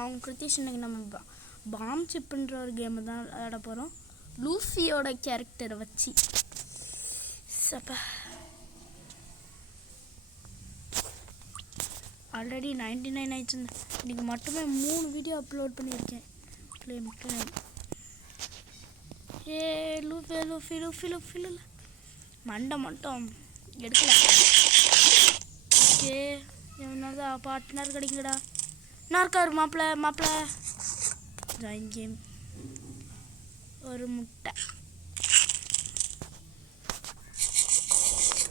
அவங்க கிருத்திஷ் இன்னைக்கு நம்ம பாம் சிப்புன்ற ஒரு கேமு தான் விளையாட போகிறோம். லூஃபியோட கேரக்டரை வச்சு சப்பா ஆல்ரெடி 99 ஆயிடுச்சு. இன்றைக்கி மட்டுமே 3 வீடியோ அப்லோட் பண்ணியிருக்கேன். ஏ லூஃபி லூஃபி லூஃபி லூஃபி இல்லை மண்டை மட்டும் எடுக்கல. ஓகே என்னதா பார்ட்னர் கிடைங்கடா. நாற்காரு மாப்பிள்ள ஜாயின் கேம். ஒரு முட்டை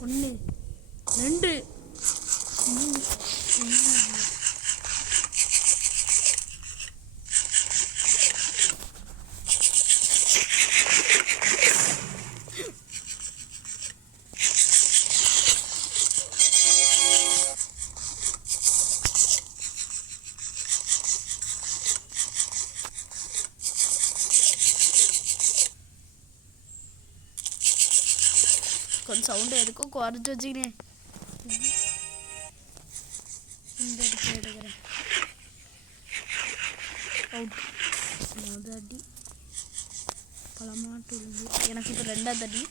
1 2 3 கொஞ்சம் சவுண்டு எதுக்கும் குறைச்சி வச்சுக்கினேன். இந்த இடத்துல எடுக்கிறேன். அவுட். அது அடி பழமாட்டு எனக்கு இப்போ 2வது அடி.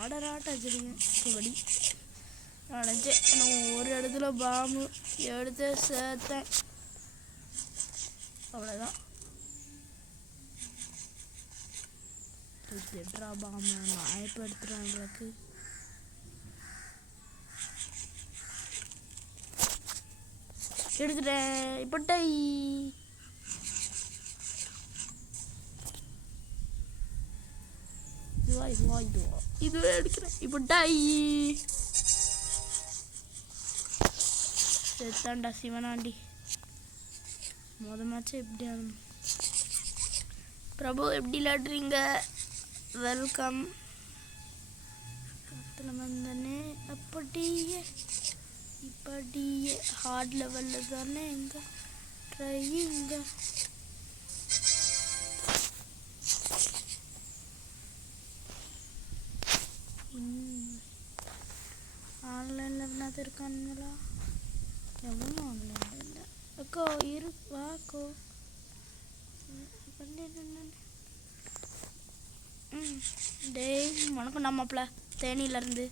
ஆடராட்ட வச்சுருங்க. இப்படி நினச்சேன் எனக்கு ஒரு இடத்துல பாம்பு எடுத்து சேர்த்தேன். அவ்வளோதான். எட்ரா பாம்பு நான் இப்போ எடுத்துகிறேன். உங்களுக்கு எடுத்துட்டேன். இப்போ டை இதுவே எடுக்கிறேன். இப்போ டை செத்தாண்டா சிவனாண்டி. மொதமாச்சும் எப்படி ஆகணும். பிரபு எப்படி விளாடுறீங்க? வெல்கம். வந்தனே அப்படியே இப்படியே ஹார்ட் லெவலில் தானே எங்க ட்ரைங்க. ஆன்லைனில் என்னது இருக்கானுங்களா? எவ்வளோ ஆன்லைனில் இல்லை அக்கோ இரு வாக்கோ டேய் வணக்கம் நம்மப்பல தேனியிலேருந்து.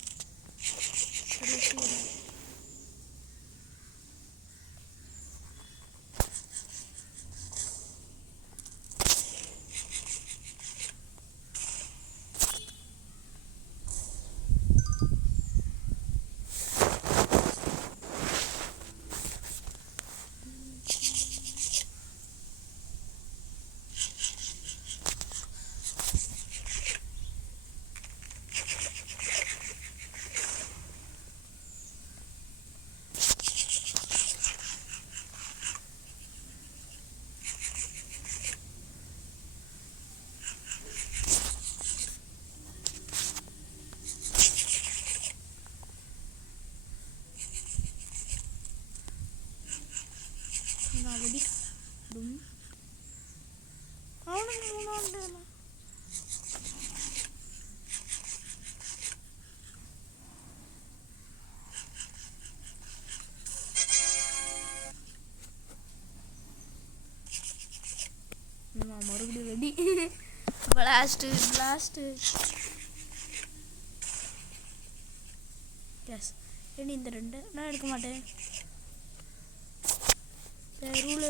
அவனுக்கு 3 மறுபடியும் ரெடி. Blast S ready. இந்த 2 நான் எடுக்க மாட்டேன். ரூல்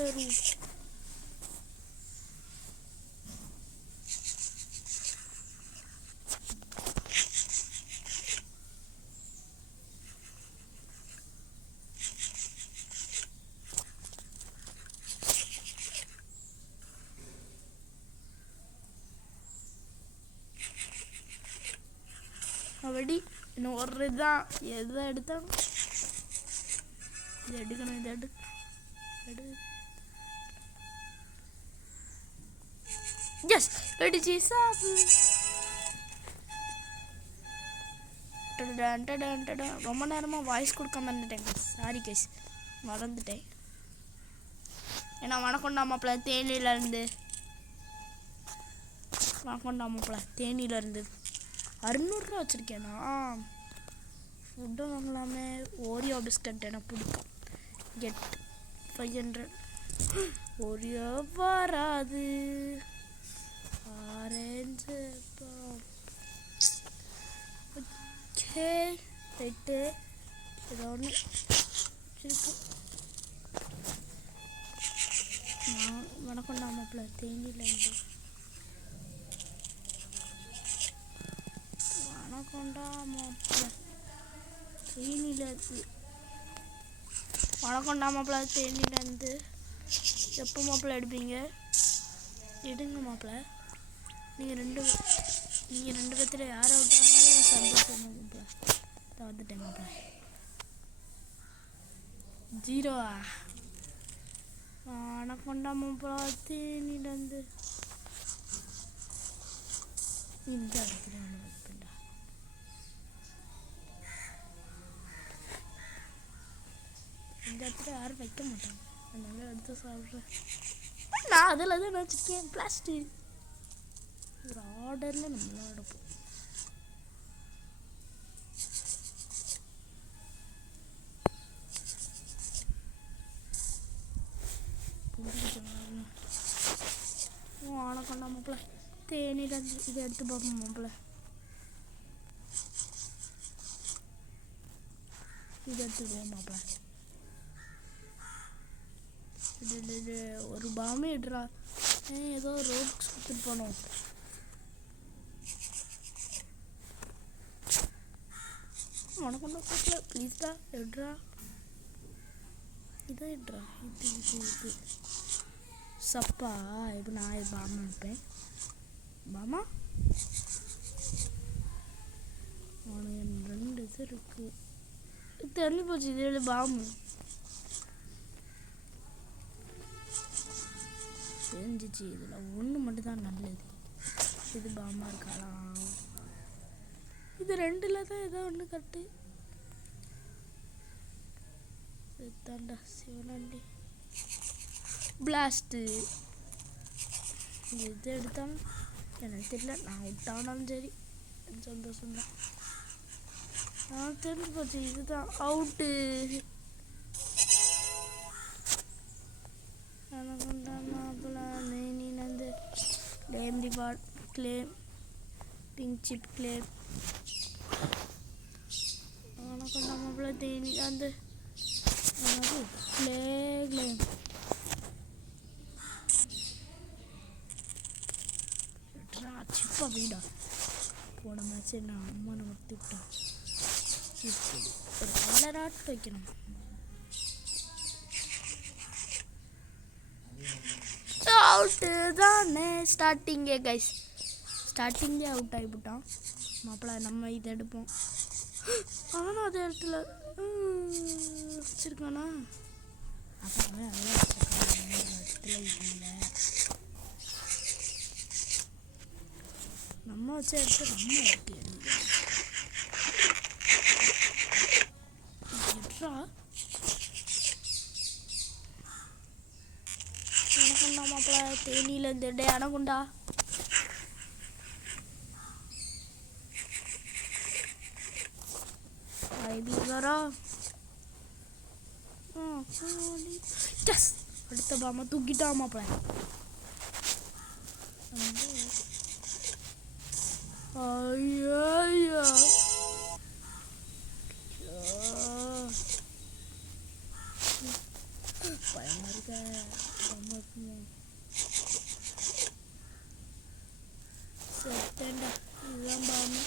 அப்படி இன்னும் ஒரு தான் எதை எடுத்தாலும் இது எடுக்கணும். இது எடு எஸ் எடுச்சு சாப்பு. ரொம்ப நேரமாக வாய்ஸ் கொடுக்காம இருந்துட்டேன். சாரி கேஸ் மறந்துட்டேன். ஏன்னா வணக்கம்டாமாப்பிள்ள தேனியிலேருந்து 600 ரூபா வச்சுருக்கேனா? ஃபுட்டு வாங்கலாமே. ஓரியோ பிஸ்கட் எனக்கு பிடிக்கும். கெட் 500. ஓரியோ வராது. Orange okay right. ஏதோ ஒன்று இருக்கு. வணக்கம் மாப்பிள்ள தேனியிலேருந்து. வணக்கம்டா மாப்பிள்ள தேனியிலேருந்து. வணக்கம்டா மாப்பிள்ள தேனியிலேருந்து. எப்போ மாப்பிள்ள எடுப்பீங்க? எடுங்க மாப்பிள்ள. நீங்கள் ரெண்டு பேர்த்துல யாரை விட்டாலும் எனக்கு சந்தோஷமா மாப்பிள்ள. வந்துட்டேன் மாப்பிள்ள. 0 வணக்கம்டா மாப்பிள்ள தேனியிலேருந்து. இந்த இடத்துல ஒன்று வைப்பேன்டா. இந்த இடத்துல யாரும் வைக்க மாட்டாங்க. அதனால எடுத்து சாப்பிட்றேன். நான் அதில் தான் வச்சுருக்கேன். பிளாஸ்டிக் ஒரு ஆர்டரில் நம்மளாம் எடுப்போம். வணக்கம்டா மாப்பிள்ள தேனியிலேருந்து. இதை எடுத்து பார்ப்போம் மாப்பிள்ள. இதை எடுத்துடுவோம் மாப்பிள்ள. இது ஒரு பாமே எடுறா. ஏதோ ரோட்ஸ் கொடுத்துட்டு போனோம். வணக்கம்டா மாப்பிள்ள ப்ளீஸ்டா எடுறா. இதான் எடுறா. இது சப்பா. இப்போ நான் பாமா வைப்பேன். பாமா அவனுக்கு 2 இது இருக்கு. தெரிஞ்சு போச்சு. இது பாம்பு தெரிஞ்சிச்சு. இதில் ஒன்று மட்டும்தான் நல்லது. இது பாமா இருக்கலாம். இது 2ல் தான் ஏதோ ஒன்று கட்டு. தாண்டா சிவனாண்டி பிளாஸ்ட்டு. எது எடுத்தாலும் எனக்கு தெரியல. நான் விட்டானாலும் சரி சந்தோஷம்தான். நான் தெரிஞ்சு போச்சு. இதுதான் அவுட்டு. நீந்து claim reward claim pink chip claim. உனக்கு நம்மள தேனி அந்த கிளேம் சிப்பா வீடா போன மேட்ச் நான் அம்மா நமக்கு விட்டான். ஒரு கலராட்டு வைக்கணும். அவுட்டு தானே ஸ்டார்டிங்கே கைஸ். ஸ்டார்டிங்கே அவுட் ஆகிவிட்டான் மாப்பிள்ள. நம்ம இதை எடுப்போம். ஆனால் அதே இடத்துல வச்சுருக்கானா? அப்புறம் அதெல்லாம் நம்ம வச்ச இடத்துல நம்ம இருக்கு. எனக்குண்டா மாப்பிள்ள தேனியிலேருந்து. டே அணகுண்டா. ஐபிஆரா அடுத்த பாமா தூக்கிட்டா மாப்பிள்ள. ஐயா பயமா இருக்க. செத்தேன்டா. இதுதான் பாமா.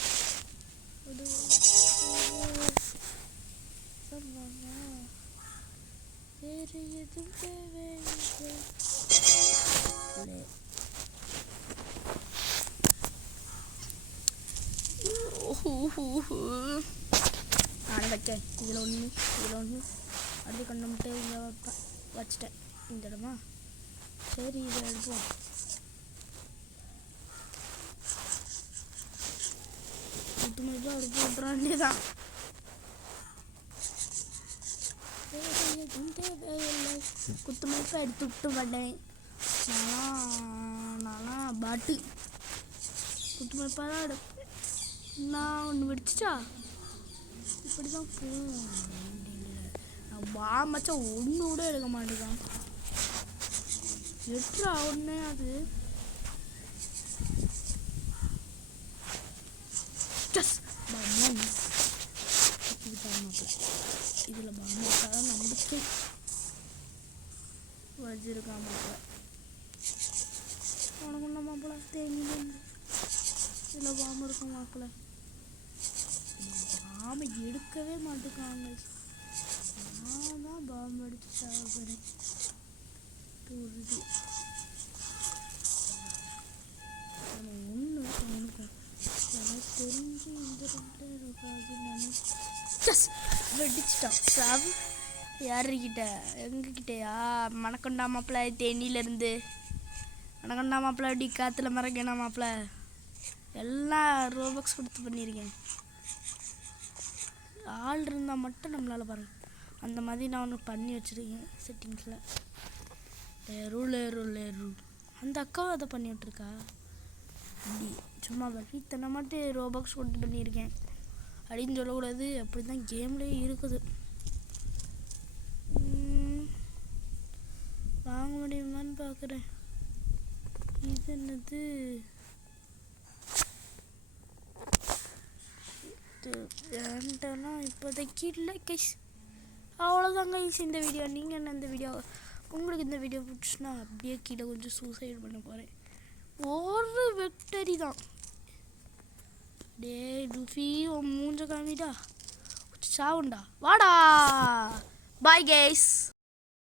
வேறு எதுவும் தேவையில்லை. நானும் வைக்கேன். இதில் ஒன்று அடுத்து கண்ணு முட்டை இங்கே வைப்பேன். வச்சுட்டேன் இந்த இடமா. சரி இதை எடுப்போம். குத்துமதிப்பாக எடுத்து விட்றாண்டே தான். குத்துமதிப்பாக எடுத்து விட்டு மாட்டேன். நான்லாம் பாட்டு குத்துமதிப்பாக தான் எடுப்பேன். நான் ஒன்று வெடிச்சிட்டா இப்படி தான் போகும். நான் பாம்பச்சா ஒன்று கூட எடுக்க மாட்டேங்கான். எட்ரா ஒன்று அது இதில் பாம்பு நம்பிக்கை வச்சிருக்கான் மாப்பிள்ள. உனக்கு ஒன்றும் மாப்பிள்ள தேங்கி இதில் பாம்பு இருக்கும் மாப்பிள்ள. பாம்பு எடுக்கவே மாட்டேங்காங்க. நான் தான் பாம்பு அடித்து சாப்பிட்றேன். உறுதி ஒன்று அவனுக்கும் எனக்கு தெரிஞ்சு இந்த ரெண்டு இருக்காது. வெடிச்சிட்டான் சாவு. யாருக்கிட்ட எங்ககிட்டயா? மணக்கொண்டா மாப்பிள்ள தேனியிலேருந்து. மணக்கொண்டா மாப்பிள்ள அப்படி காற்றுல மறக்கேனா மாப்பிள்ள. எல்லாம் ரோபாக்ஸ் கொடுத்து பண்ணியிருக்கேன். ஆள் இருந்தால் மட்டும் நம்மளால் பாருங்க அந்த மாதிரி நான் ஒன்று பண்ணி வச்சுருக்கேன் செட்டிங்ஸில். லேரு அந்த அக்காவும் அதை பண்ணி விட்ருக்கா. அப்படி சும்மா வழித்தனை மட்டும் ரோபாக்ஸ் கொடுத்து பண்ணியிருக்கேன் அப்படின்னு சொல்லக்கூடாது. அப்படி தான் கேம்லேயே இருக்குது. வாங்க முடியுமான்னு பார்க்குறேன். இது என்னது? என்கிட்டனா இப்போதைக்கு இல்லை கைஸ். அவ்வளோதான் கைஸ் இந்த வீடியோ. நீங்கள் என்ன இந்த வீடியோ உங்களுக்கு இந்த வீடியோ பிடிச்சுன்னா அப்படியே கீழே கொஞ்சம் சூசைட் பண்ண போகிறேன். ஒரு வெக்டரி தான். டே லுஃபி மூஞ்ச காமிடா சாவுண்டா வாடா. Bye guys.